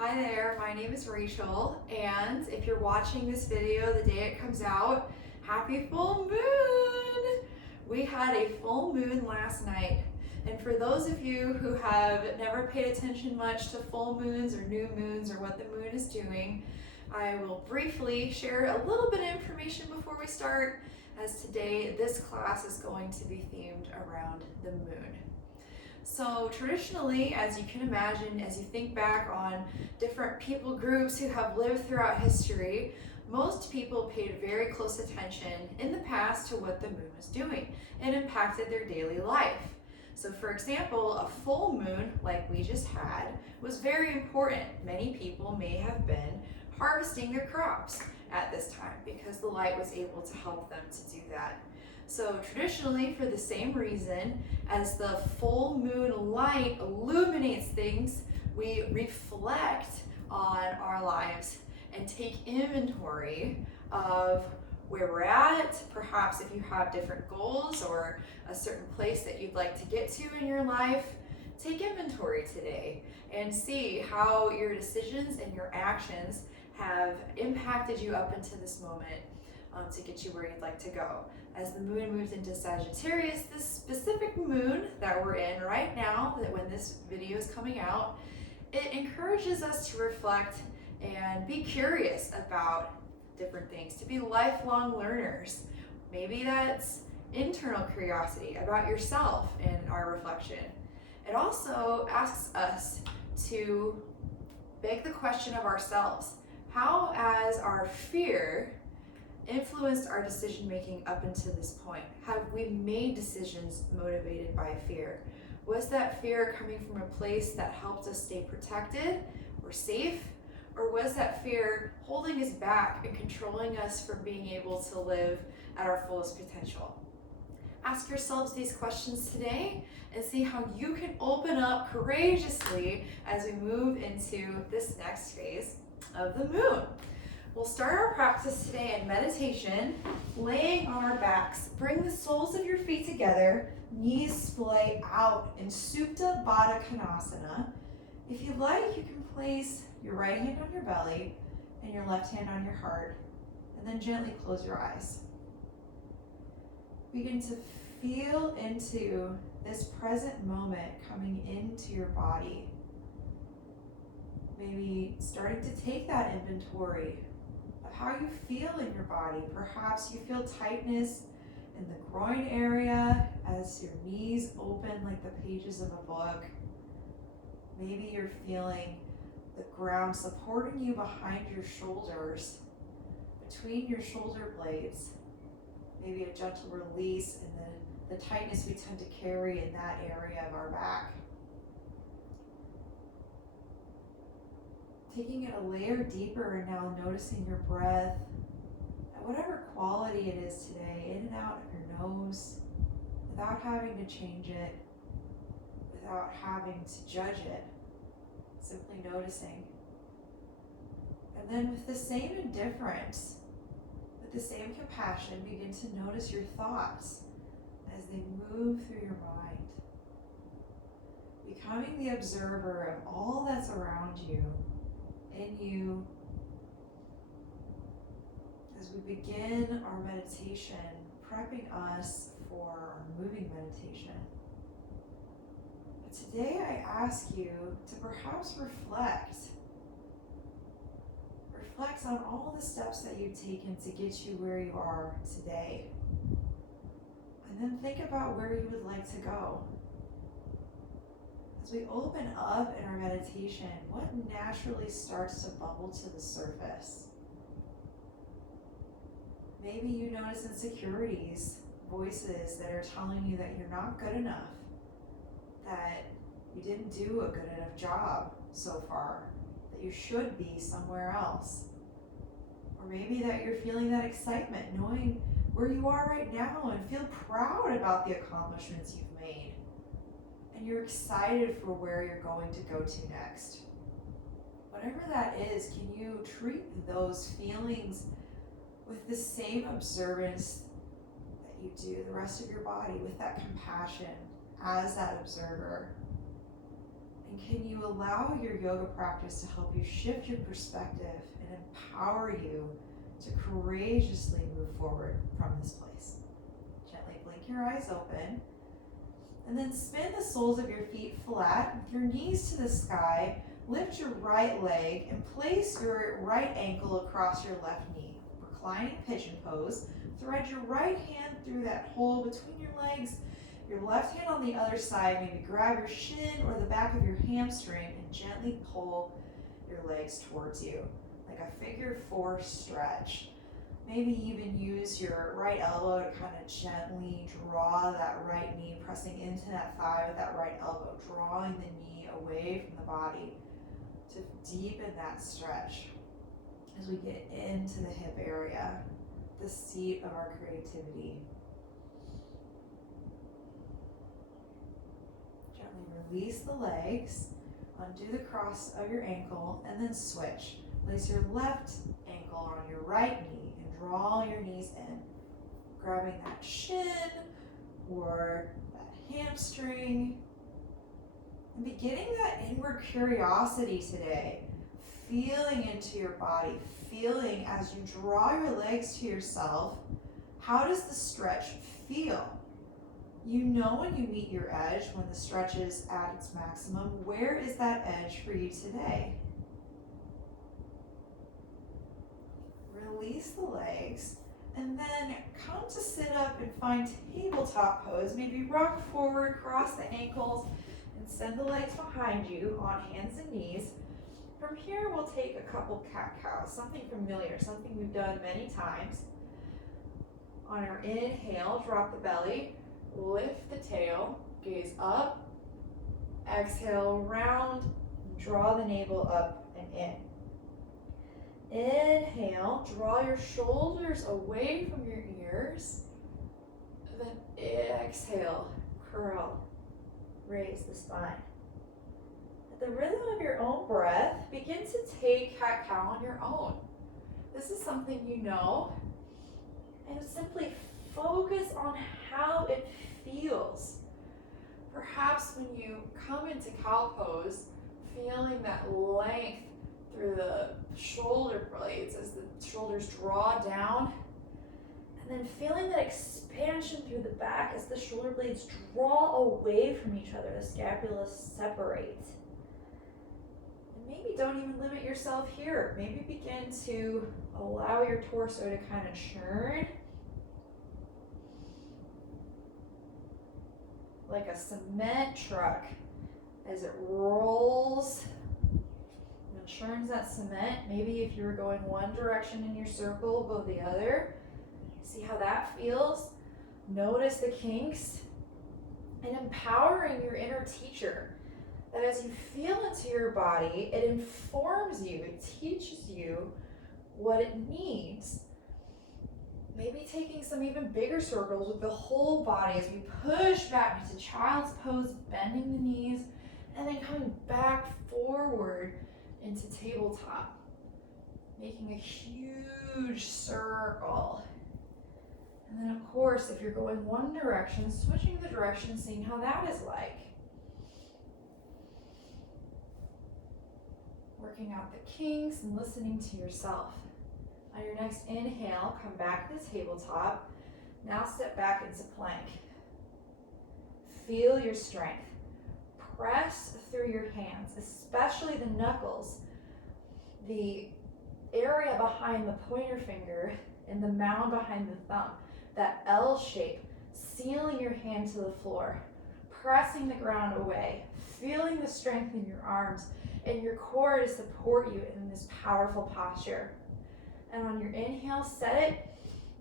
Hi there, my name is Rachel, and if you're watching this video the day it comes out, happy full moon! We had a full moon last night, and for those of you who have never paid attention much to full moons or new moons or what the moon is doing, I will briefly share a little bit of information before we start, as today this class is going to be themed around the moon. So traditionally, as you can imagine, as you think back on different people groups who have lived throughout history, most people paid very close attention in the past to what the moon was doing. It impacted their daily life. So for example, a full moon, like we just had, was very important. Many people may have been harvesting their crops at this time because the light was able to help them to do that. So traditionally, for the same reason, as the full moon light illuminates things, we reflect on our lives and take inventory of where we're at. Perhaps if you have different goals or a certain place that you'd like to get to in your life, take inventory today and see how your decisions and your actions have impacted you up into this moment to get you where you'd like to go. As the moon moves into Sagittarius, this specific moon that we're in right now, that when this video is coming out, it encourages us to reflect and be curious about different things, to be lifelong learners. Maybe that's internal curiosity about yourself in our reflection. It also asks us to beg the question of ourselves. How has our fear influenced our decision making up until this point? Have we made decisions motivated by fear? Was that fear coming from a place that helped us stay protected or safe? Or was that fear holding us back and controlling us from being able to live at our fullest potential? Ask yourselves these questions today and see how you can open up courageously as we move into this next phase of the moon. We'll start our practice today in meditation, laying on our backs. Bring the soles of your feet together, knees splay out in Supta Baddha Konasana. If you like, you can place your right hand on your belly and your left hand on your heart, and then gently close your eyes. Begin to feel into this present moment coming into your body. Maybe starting to take that inventory of how you feel in your body. Perhaps you feel tightness in the groin area as your knees open like the pages of a book. Maybe you're feeling the ground supporting you behind your shoulders, between your shoulder blades. Maybe a gentle release in the tightness we tend to carry in that area of our back. Taking it a layer deeper and now noticing your breath at whatever quality it is today, in and out of your nose, without having to change it, without having to judge it, simply noticing. And then with the same indifference, with the same compassion, begin to notice your thoughts as they move through your mind. Becoming the observer of all that's around you, in you, as we begin our meditation, prepping us for our moving meditation. But today I ask you to perhaps reflect on all the steps that you've taken to get you where you are today. And then think about where you would like to go. As we open up in our meditation, what naturally starts to bubble to the surface? Maybe you notice insecurities, voices that are telling you that you're not good enough, that you didn't do a good enough job so far, that you should be somewhere else. Or maybe that you're feeling that excitement, knowing where you are right now and feel proud about the accomplishments you've made. And you're excited for where you're going to go to next. Whatever that is, can you treat those feelings with the same observance that you do the rest of your body, with that compassion as that observer? And can you allow your yoga practice to help you shift your perspective and empower you to courageously move forward from this place? Gently blink your eyes open. And then spin the soles of your feet flat, your knees to the sky. Lift your right leg and place your right ankle across your left knee. Reclining pigeon pose. Thread your right hand through that hole between your legs. Your left hand on the other side. Maybe grab your shin or the back of your hamstring and gently pull your legs towards you, like a figure 4 stretch. Maybe even use your right elbow to kind of gently draw that right knee, pressing into that thigh with that right elbow, drawing the knee away from the body to deepen that stretch as we get into the hip area, the seat of our creativity. Gently release the legs, undo the cross of your ankle, and then switch. Place your left ankle on your right knee and draw your knees in, grabbing that shin or that hamstring. And beginning that inward curiosity today, feeling into your body, feeling as you draw your legs to yourself, how does the stretch feel? You know when you meet your edge, when the stretch is at its maximum, where is that edge for you today? Release the legs, and then come to sit up and find tabletop pose. Maybe rock forward, cross the ankles, and send the legs behind you on hands and knees. From here, we'll take a couple cat-cows, something familiar, something we've done many times. On our inhale, drop the belly, lift the tail, gaze up, exhale, round, draw the navel up and in. Inhale, draw your shoulders away from your ears. Then exhale, curl, raise the spine. At the rhythm of your own breath, begin to take cat-cow on your own. This is something you know, and simply focus on how it feels. Perhaps when you come into cow pose, feeling that length through the shoulder blades as the shoulders draw down, and then feeling that expansion through the back as the shoulder blades draw away from each other, the scapula separate. And maybe don't even limit yourself here. Maybe begin to allow your torso to kind of churn like a cement truck as it rolls and churns that cement. Maybe if you were going one direction in your circle, go the other. See how that feels? Notice the kinks and empowering your inner teacher. That as you feel into your body, it informs you, it teaches you what it needs. Maybe taking some even bigger circles with the whole body as we push back into child's pose, bending the knees, and then coming back forward into tabletop, making a huge circle. And then of course, if you're going one direction, switching the direction, seeing how that is like. Working out the kinks and listening to yourself. On your next inhale, come back to the tabletop. Now step back into plank. Feel your strength. Press through your hands, especially the knuckles, the area behind the pointer finger and the mound behind the thumb, that L shape, sealing your hand to the floor, pressing the ground away, feeling the strength in your arms and your core to support you in this powerful posture. And on your inhale, set it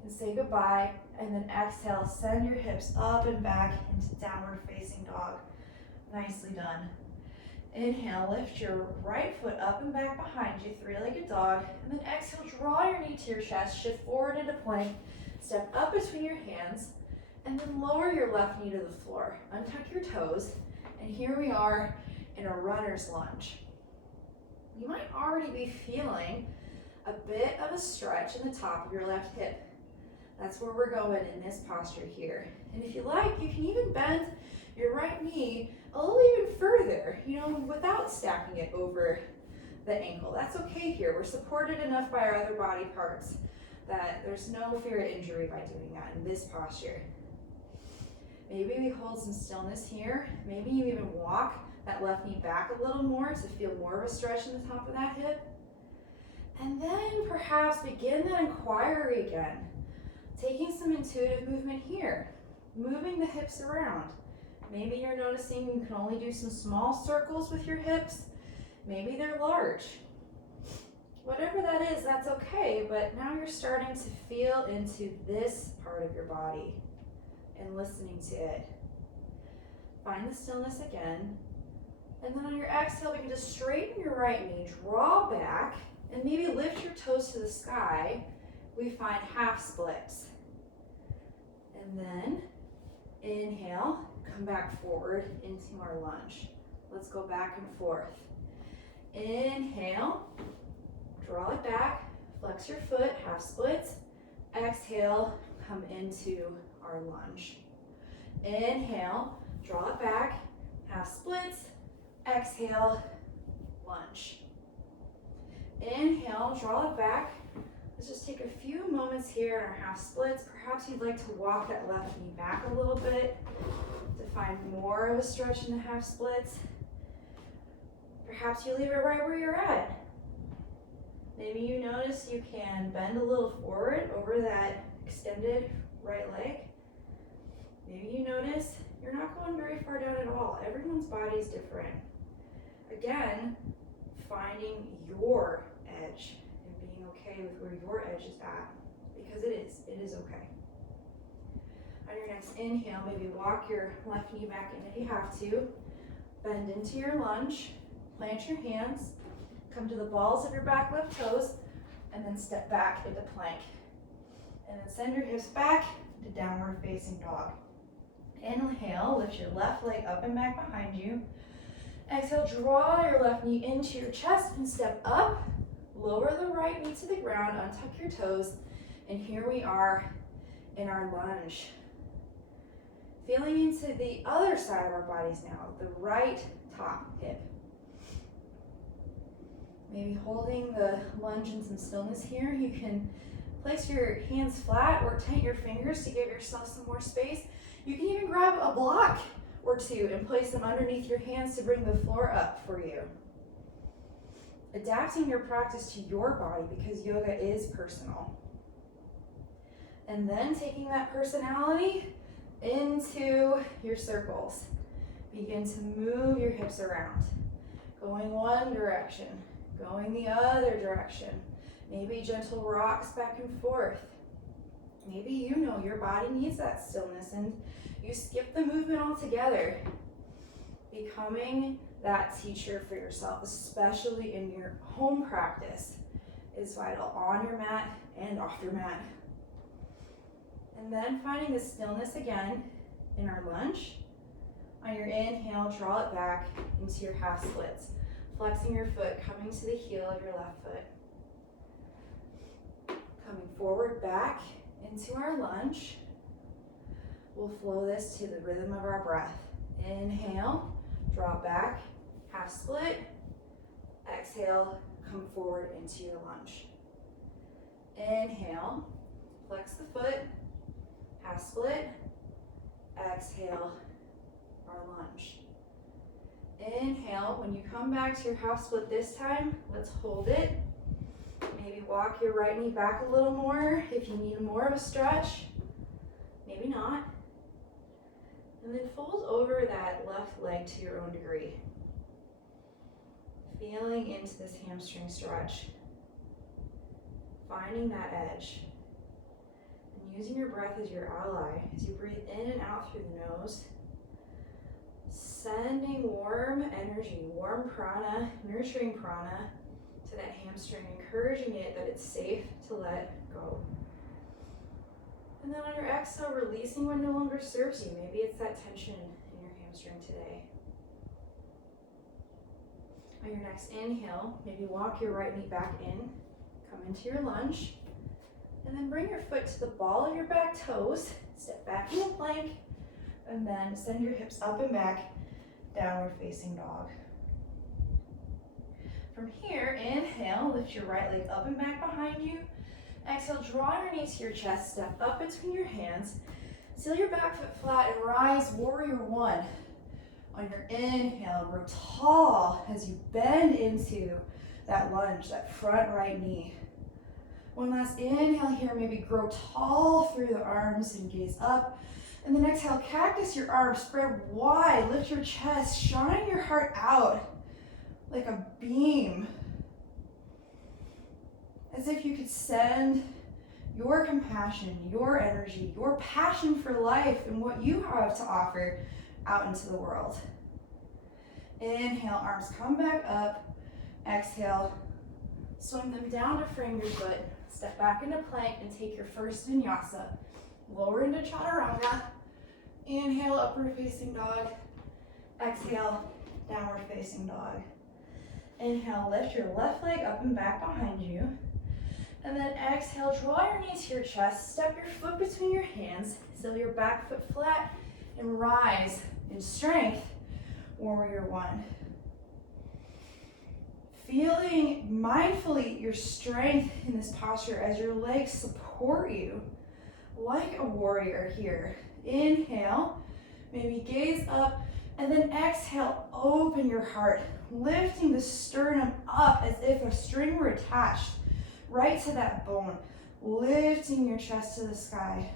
and say goodbye. And then exhale, send your hips up and back into downward facing dog. Nicely done. Inhale, lift your right foot up and back behind you, three-legged dog. And then exhale, draw your knee to your chest, shift forward into plank, step up between your hands, and then lower your left knee to the floor. Untuck your toes, and here we are in a runner's lunge. You might already be feeling a bit of a stretch in the top of your left hip. That's where we're going in this posture here. And if you like, you can even bend your right knee a little even further, without stacking it over the ankle. That's okay here. We're supported enough by our other body parts that there's no fear of injury by doing that in this posture. Maybe we hold some stillness here. Maybe you even walk that left knee back a little more to feel more of a stretch in the top of that hip. And then perhaps begin that inquiry again, taking some intuitive movement here, moving the hips around. Maybe you're noticing you can only do some small circles with your hips. Maybe they're large. Whatever that is, that's okay, but now you're starting to feel into this part of your body and listening to it. Find the stillness again, and then on your exhale, begin to straighten your right knee, draw back, and maybe lift your toes to the sky. We find half splits. And then inhale, come back forward into our lunge. Let's go back and forth. Inhale, draw it back, flex your foot, half splits. Exhale, come into our lunge. Inhale, draw it back, half splits. Exhale, lunge. Inhale, draw it back. Let's just take a few moments here in our half splits. Perhaps you'd like to walk that left knee back a little bit to find more of a stretch in the half splits. Perhaps you leave it right where you're at. Maybe you notice you can bend a little forward over that extended right leg. Maybe you notice you're not going very far down at all. Everyone's body is different. Again, finding your edge and being okay with where your edge is at, because it is okay. On your next inhale, maybe walk your left knee back in if you have to. Bend into your lunge, plant your hands, come to the balls of your back left toes, and then step back into plank. And then send your hips back to downward facing dog. Inhale, lift your left leg up and back behind you. Exhale, draw your left knee into your chest and step up. Lower the right knee to the ground, untuck your toes, and here we are in our lunge. Feeling into the other side of our bodies now, the right top hip. Maybe holding the lunge in some stillness here. You can place your hands flat or tent your fingers to give yourself some more space. You can even grab a block or two and place them underneath your hands to bring the floor up for you. Adapting your practice to your body, because yoga is personal. And then taking that personality into your circles. Begin to move your hips around. Going one direction, going the other direction. Maybe gentle rocks back and forth. Maybe you know your body needs that stillness and you skip the movement altogether. Becoming that teacher for yourself, especially in your home practice, is vital, on your mat and off your mat. And then finding the stillness again in our lunge. On your inhale, draw it back into your half splits, flexing your foot, coming to the heel of your left foot. Coming forward, back into our lunge. We'll flow this to the rhythm of our breath. Inhale, draw back, half split. Exhale, come forward into your lunge. Inhale, flex the foot, half split. Exhale, our lunge. Inhale, when you come back to your half split this time, let's hold it. Maybe walk your right knee back a little more if you need more of a stretch. Maybe not. And then fold over that left leg to your own degree. Feeling into this hamstring stretch. Finding that edge. And using your breath as your ally as you breathe in and out through the nose. Sending warm energy, warm prana, nurturing prana to that hamstring, encouraging it that it's safe to let go. And then on your exhale, releasing what no longer serves you. Maybe it's that tension in your hamstring today. On your next inhale, maybe walk your right knee back in, come into your lunge, and then bring your foot to the ball of your back toes, step back in a plank, and then send your hips up and back, downward facing dog. From here, inhale, lift your right leg up and back behind you. Exhale, draw your knees to your chest, step up between your hands. Seal your back foot flat and rise, warrior one. On your inhale, grow tall as you bend into that lunge, that front right knee. One last inhale here, maybe grow tall through the arms and gaze up. And then exhale, cactus your arms, spread wide, lift your chest, shine your heart out like a beam. As if you could send your compassion, your energy, your passion for life and what you have to offer out into the world. Inhale, arms come back up. Exhale, swing them down to frame your foot. Step back into plank and take your first vinyasa. Lower into chaturanga. Inhale, upward facing dog. Exhale, downward facing dog. Inhale, lift your left leg up and back behind you. And then exhale, draw your knees to your chest. Step your foot between your hands. Seal your back foot flat and rise in strength. Warrior one. Feeling mindfully your strength in this posture as your legs support you like a warrior here. Inhale, maybe gaze up, and then exhale, open your heart, lifting the sternum up as if a string were attached right to that bone, lifting your chest to the sky.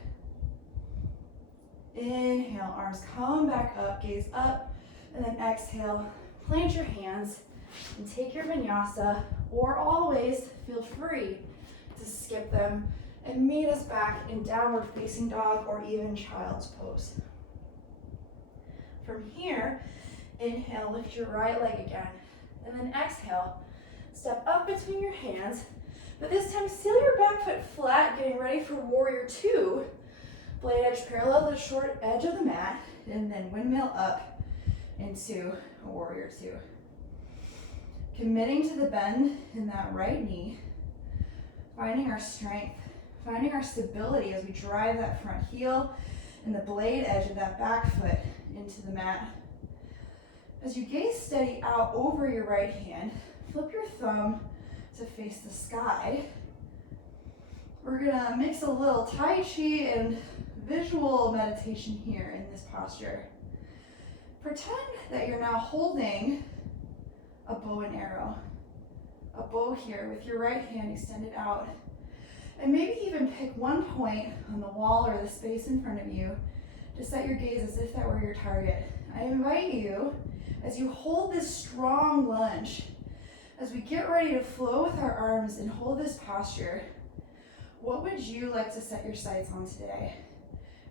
Inhale, arms come back up, gaze up, and then exhale, plant your hands and take your vinyasa, or always feel free to skip them and meet us back in downward facing dog or even child's pose. From here, inhale, lift your right leg again, and then exhale, step up between your hands, but this time seal your back foot flat, getting ready for warrior two. Blade edge parallel the short edge of the mat, and then windmill up into a warrior two. Committing to the bend in that right knee, finding our strength, finding our stability as we drive that front heel and the blade edge of that back foot into the mat. As you gaze steady out over your right hand, flip your thumb to face the sky. We're gonna mix a little Tai Chi and visual meditation here in this posture. Pretend that you're now holding a bow and arrow. A bow here with your right hand extended out. And maybe even pick one point on the wall or the space in front of you to set your gaze as if that were your target. I invite you, as you hold this strong lunge, as we get ready to flow with our arms and hold this posture, what would you like to set your sights on today?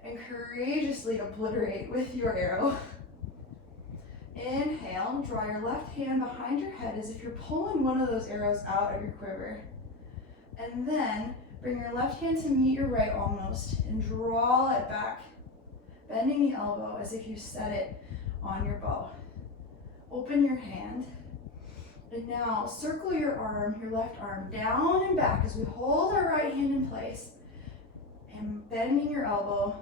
And courageously obliterate with your arrow. Inhale, draw your left hand behind your head as if you're pulling one of those arrows out of your quiver. And then bring your left hand to meet your right almost and draw it back, bending the elbow as if you set it on your bow. Open your hand. And now circle your arm, your left arm, down and back as we hold our right hand in place. And bending your elbow,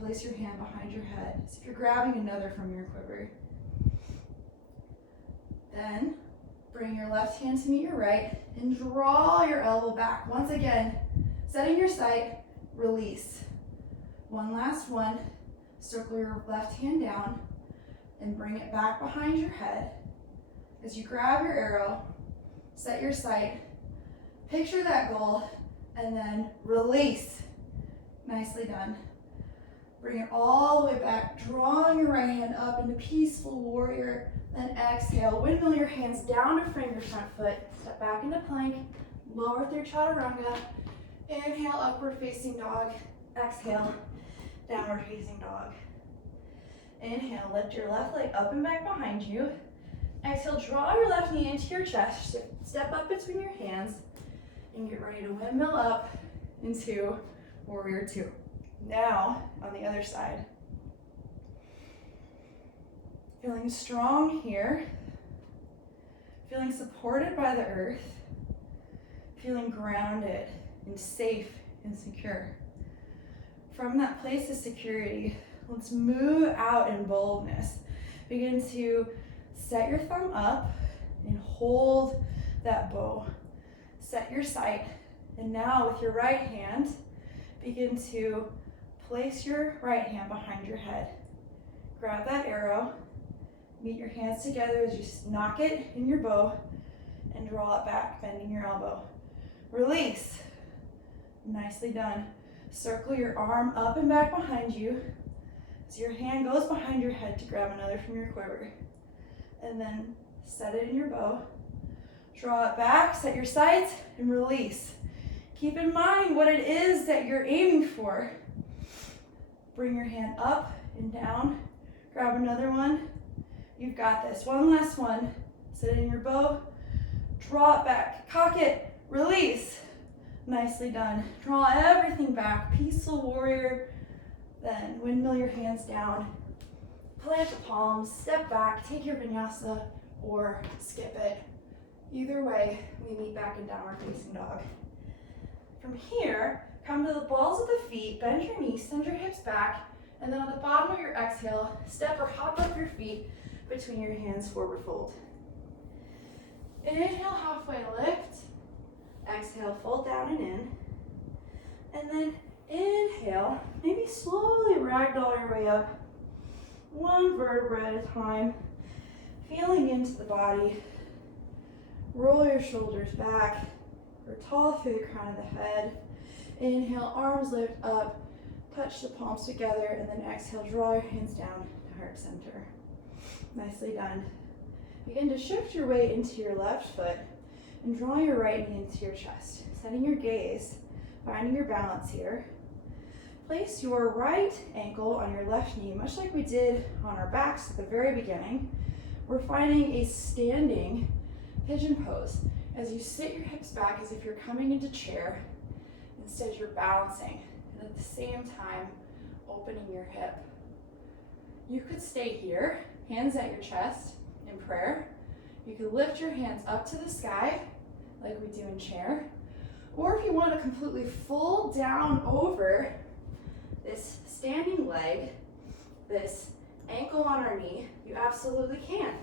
place your hand behind your head as if you're grabbing another from your quiver. Then bring your left hand to meet your right and draw your elbow back. Once again, setting your sight, release. One last one. Circle your left hand down and bring it back behind your head. As you grab your arrow, set your sight, picture that goal, and then release. Nicely done. Bring it all the way back, drawing your right hand up into peaceful warrior. Then exhale, windmill your hands down to frame your front foot. Step back into plank, lower through chaturanga. Inhale, upward facing dog. Exhale, downward facing dog. Inhale, lift your left leg up and back behind you. Exhale, draw your left knee into your chest. Step up between your hands and get ready to windmill up into warrior two. Now, on the other side. Feeling strong here. Feeling supported by the earth. Feeling grounded and safe and secure. From that place of security, let's move out in boldness. Begin to set your thumb up and hold that bow. Set your sight. And now with your right hand, begin to place your right hand behind your head. Grab that arrow, meet your hands together as you knock it in your bow and draw it back, bending your elbow. Release. Nicely done. Circle your arm up and back behind you as your hand goes behind your head to grab another from your quiver. And then set it in your bow. Draw it back, set your sights, and release. Keep in mind what it is that you're aiming for. Bring your hand up and down. Grab another one. You've got this. One last one. Set it in your bow. Draw it back. Cock it. Release. Nicely done. Draw everything back. Peaceful warrior. Then windmill your hands down. Plant the palms. Step back. Take your vinyasa or skip it. Either way, we meet back in downward facing dog. From here, come to the balls of the feet, bend your knees, send your hips back, and then on the bottom of your exhale, step or hop up your feet between your hands, forward fold. Inhale, halfway lift. Exhale, fold down and in. And then inhale, maybe slowly ragdoll your way up, one vertebra at a time, feeling into the body. Roll your shoulders back, or tall through the crown of the head. Inhale, arms lift up, touch the palms together, and then exhale, draw your hands down to heart center. Nicely done. Begin to shift your weight into your left foot and draw your right knee into your chest. Setting your gaze, finding your balance here. Place your right ankle on your left knee, much like we did on our backs at the very beginning. We're finding a standing pigeon pose. As you sit your hips back as if you're coming into chair, instead you're balancing, and at the same time, opening your hip. You could stay here, hands at your chest in prayer. You could lift your hands up to the sky, like we do in chair. Or if you want to completely fold down over this standing leg, this ankle on our knee, you absolutely can.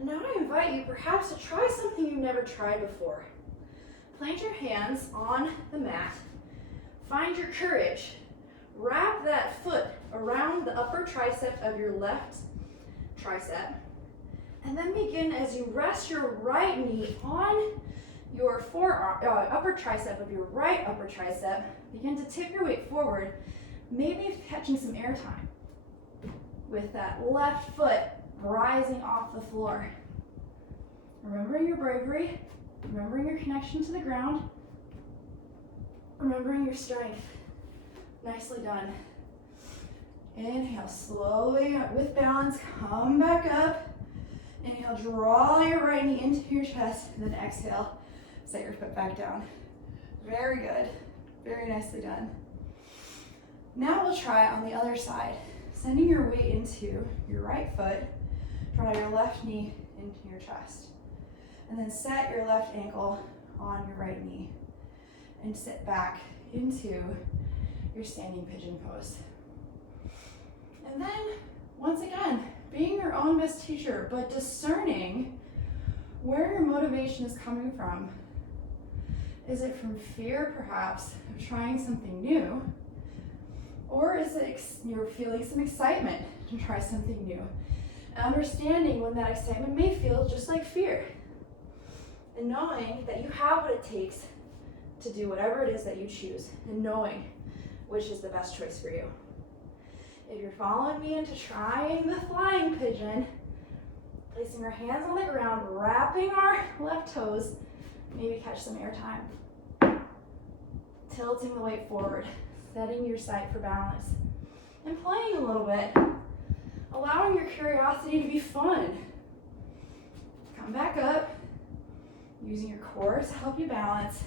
Now I invite you perhaps to try something you've never tried before. Plant your hands on the mat. Find your courage. Wrap that foot around the upper tricep of your left tricep. And then begin as you rest your right knee on your upper tricep of your right upper tricep. Begin to tip your weight forward, maybe catching some air time with that left foot rising off the floor. Remembering your bravery, remembering your connection to the ground, remembering your strength. Nicely done. Inhale, slowly with balance, come back up. Inhale, draw your right knee into your chest, and then exhale, set your foot back down. Very good, very nicely done. Now we'll try on the other side, sending your weight into your right foot. Draw your left knee into your chest. And then set your left ankle on your right knee. And sit back into your standing pigeon pose. And then, once again, being your own best teacher, but discerning where your motivation is coming from. Is it from fear, perhaps, of trying something new? Or is it you're feeling some excitement to try something new? Understanding when that excitement may feel just like fear. And knowing that you have what it takes to do whatever it is that you choose. And knowing which is the best choice for you. If you're following me into trying the flying pigeon, placing our hands on the ground, wrapping our left toes, maybe catch some air time. Tilting the weight forward, setting your sight for balance, and playing a little bit. Allowing your curiosity to be fun. Come back up, using your core to help you balance.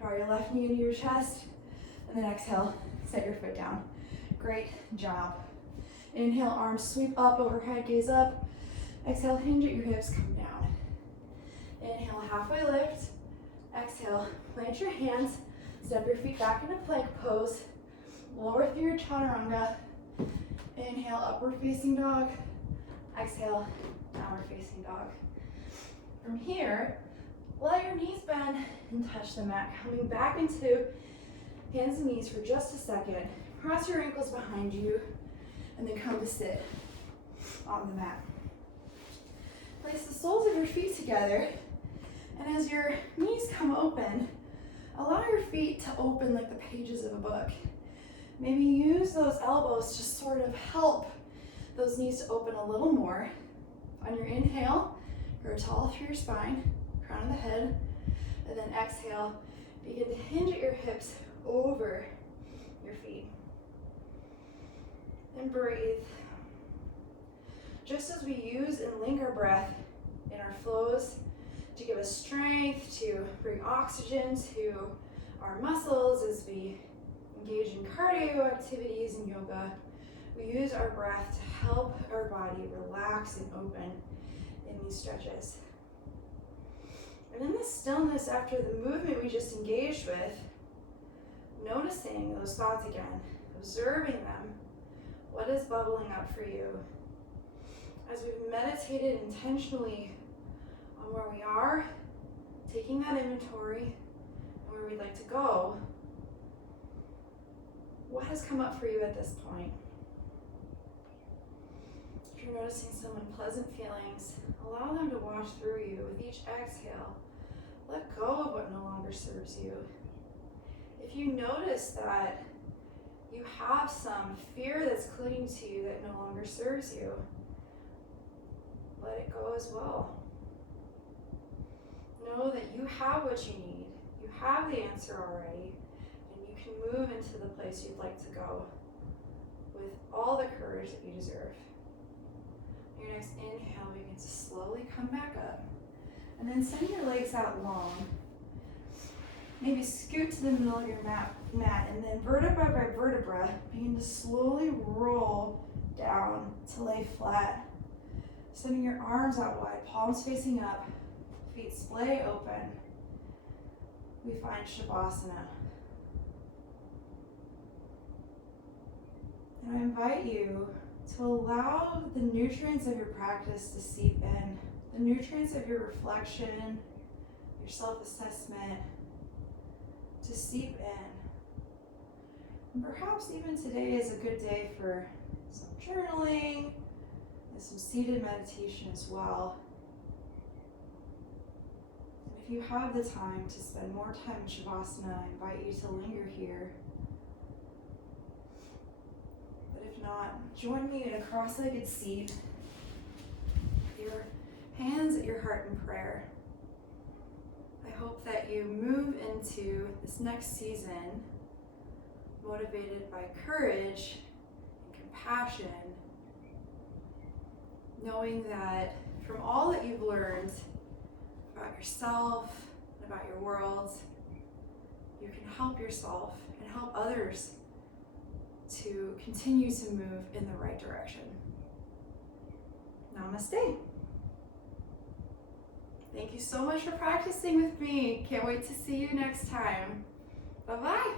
Draw your left knee into your chest, and then exhale, set your foot down. Great job. Inhale, arms sweep up, overhead, gaze up. Exhale, hinge at your hips, come down. Inhale, halfway lift. Exhale, plant your hands, step your feet back into plank pose. Lower through your chaturanga. Inhale, upward facing dog. Exhale, downward facing dog. From here, let your knees bend and touch the mat. Coming back into hands and knees for just a second. Cross your ankles behind you and then come to sit on the mat. Place the soles of your feet together, and as your knees come open, allow your feet to open like the pages of a book. Maybe use those elbows to sort of help those knees to open a little more. On your inhale, grow tall through your spine, crown of the head, and then exhale, begin to hinge at your hips over your feet. And breathe. Just as we use and link our breath in our flows to give us strength, to bring oxygen to our muscles as we engage in cardio activities and yoga, we use our breath to help our body relax and open in these stretches. And in this stillness after the movement we just engaged with, noticing those thoughts again, observing them, what is bubbling up for you? As we've meditated intentionally on where we are, taking that inventory and where we'd like to go, what has come up for you at this point? If you're noticing some unpleasant feelings, allow them to wash through you. With each exhale, let go of what no longer serves you. If you notice that you have some fear that's clinging to you that no longer serves you, let it go as well. Know that you have what you need. You have the answer already, and you can move into the place you'd like to go with all the courage that you deserve. Your next inhale, begin to slowly come back up, and then send your legs out long. Maybe scoot to the middle of your mat, and then vertebra by vertebra, begin to slowly roll down to lay flat. Sending your arms out wide, palms facing up, feet splay open. We find Shavasana. And I invite you to allow the nutrients of your practice to seep in, the nutrients of your reflection, your self-assessment, to seep in. And perhaps even today is a good day for some journaling and some seated meditation as well. And if you have the time to spend more time in Shavasana, I invite you to linger here. But if not, join me in a cross-legged seat with your hands at your heart in prayer. I hope that you move into this next season motivated by courage and compassion, knowing that from all that you've learned about yourself and about your world, you can help yourself and help others to continue to move in the right direction. Namaste. Thank you so much for practicing with me. Can't wait to see you next time. Bye-bye.